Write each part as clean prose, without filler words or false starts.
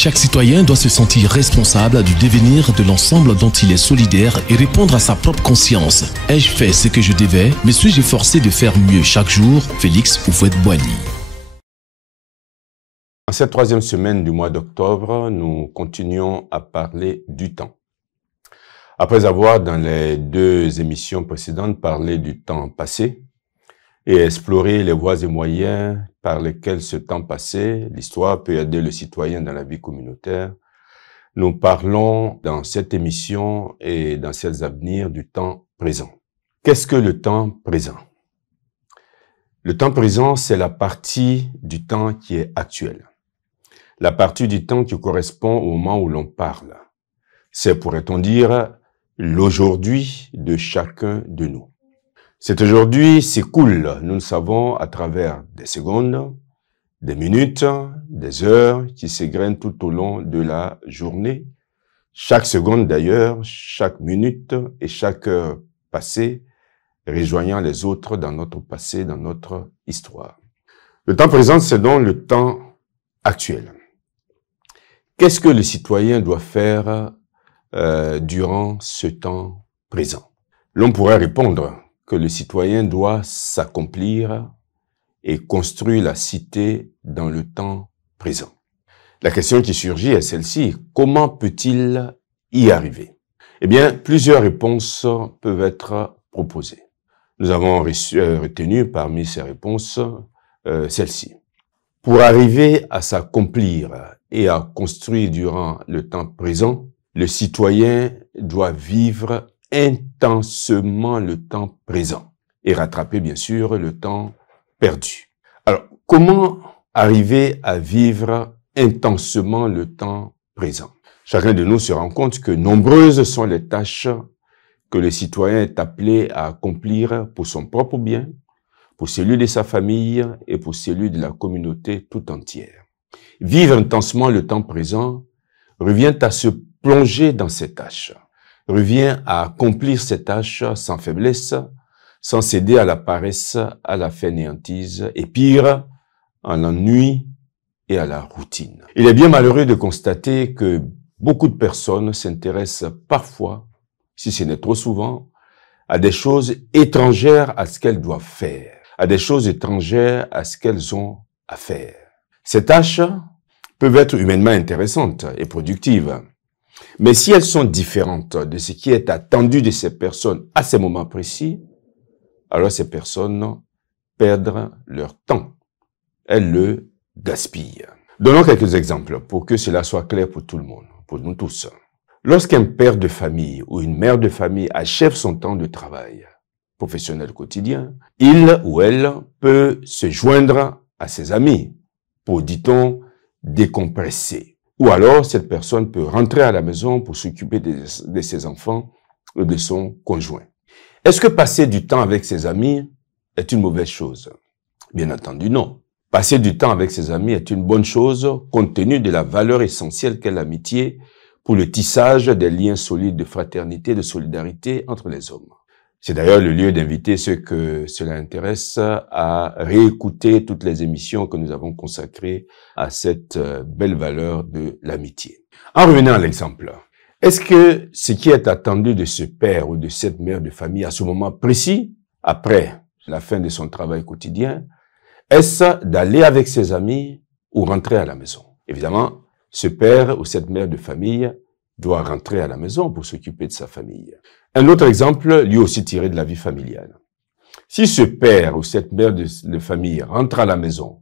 Chaque citoyen doit se sentir responsable du devenir de l'ensemble dont il est solidaire et répondre à sa propre conscience. Ai-je fait ce que je devais? Me suis-je forcé de faire mieux chaque jour? Félix Houphouët-Boigny. En cette troisième semaine du mois d'octobre, nous continuons à parler du temps. Après avoir, dans les deux émissions précédentes, parlé du temps passé et exploré les voies et moyens par lesquels ce temps passé, l'histoire peut aider le citoyen dans la vie communautaire, nous parlons dans cette émission et dans celles à venir du temps présent. Qu'est-ce que le temps présent? Le temps présent, c'est la partie du temps qui est actuelle. La partie du temps qui correspond au moment où l'on parle. C'est, pourrait-on dire, l'aujourd'hui de chacun de nous. Cet aujourd'hui s'écoule, nous le savons, à travers des secondes, des minutes, des heures qui s'égrènent tout au long de la journée. Chaque seconde d'ailleurs, chaque minute et chaque heure passée, rejoignant les autres dans notre passé, dans notre histoire. Le temps présent, c'est donc le temps actuel. Qu'est-ce que le citoyen doit faire durant ce temps présent? L'on pourrait répondre que le citoyen doit s'accomplir et construire la cité dans le temps présent. La question qui surgit est celle-ci: comment peut-il y arriver? Eh bien, plusieurs réponses peuvent être proposées. Nous avons retenu parmi ces réponses celle-ci. Pour arriver à s'accomplir et à construire durant le temps présent, le citoyen doit vivre intensément le temps présent et rattraper bien sûr le temps perdu. Alors, comment arriver à vivre intensément le temps présent? Chacun de nous se rend compte que nombreuses sont les tâches que le citoyen est appelé à accomplir pour son propre bien, pour celui de sa famille et pour celui de la communauté tout entière. Vivre intensément le temps présent revient à se plonger dans ces tâches, revient à accomplir ces tâches sans faiblesse, sans céder à la paresse, à la fainéantise et pire, à l'ennui et à la routine. Il est bien malheureux de constater que beaucoup de personnes s'intéressent parfois, si ce n'est trop souvent, à des choses étrangères à ce qu'elles doivent faire, à des choses étrangères à ce qu'elles ont à faire. Ces tâches peuvent être humainement intéressantes et productives, mais si elles sont différentes de ce qui est attendu de ces personnes à ces moments précis, alors ces personnes perdent leur temps. Elles le gaspillent. Donnons quelques exemples pour que cela soit clair pour tout le monde, pour nous tous. Lorsqu'un père de famille ou une mère de famille achève son temps de travail professionnel quotidien, il ou elle peut se joindre à ses amis pour, dit-on, décompresser. Ou alors, cette personne peut rentrer à la maison pour s'occuper de ses enfants ou de son conjoint. Est-ce que passer du temps avec ses amis est une mauvaise chose? Bien entendu, non. Passer du temps avec ses amis est une bonne chose compte tenu de la valeur essentielle qu'est l'amitié pour le tissage des liens solides de fraternité, de solidarité entre les hommes. C'est d'ailleurs le lieu d'inviter ceux que cela intéresse à réécouter toutes les émissions que nous avons consacrées à cette belle valeur de l'amitié. En revenant à l'exemple, est-ce que ce qui est attendu de ce père ou de cette mère de famille à ce moment précis, après la fin de son travail quotidien, est-ce d'aller avec ses amis ou rentrer à la maison? Évidemment, ce père ou cette mère de famille doit rentrer à la maison pour s'occuper de sa famille. Un autre exemple, lui aussi tiré de la vie familiale. Si ce père ou cette mère de famille rentre à la maison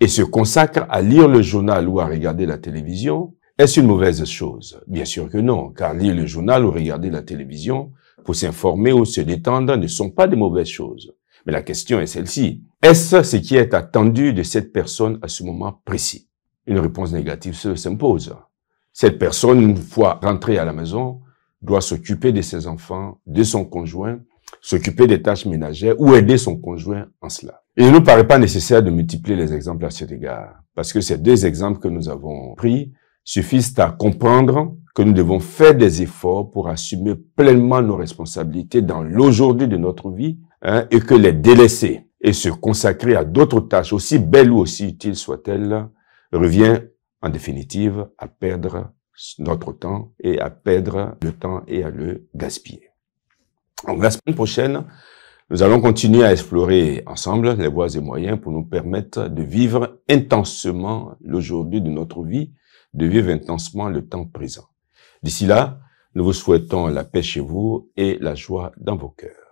et se consacre à lire le journal ou à regarder la télévision, est-ce une mauvaise chose? Bien sûr que non, car lire le journal ou regarder la télévision pour s'informer ou se détendre ne sont pas de mauvaises choses. Mais la question est celle-ci. Est-ce ce qui est attendu de cette personne à ce moment précis? Une réponse négative s'impose. Cette personne, une fois rentrée à la maison, doit s'occuper de ses enfants, de son conjoint, s'occuper des tâches ménagères ou aider son conjoint en cela. Il ne nous paraît pas nécessaire de multiplier les exemples à cet égard, parce que ces deux exemples que nous avons pris suffisent à comprendre que nous devons faire des efforts pour assumer pleinement nos responsabilités dans l'aujourd'hui de notre vie, et que les délaisser et se consacrer à d'autres tâches, aussi belles ou aussi utiles soient-elles, revient en définitive, à perdre notre temps et à perdre le temps et à le gaspiller. Donc, la semaine prochaine, nous allons continuer à explorer ensemble les voies et moyens pour nous permettre de vivre intensement l'aujourd'hui de notre vie, de vivre intensement le temps présent. D'ici là, nous vous souhaitons la paix chez vous et la joie dans vos cœurs.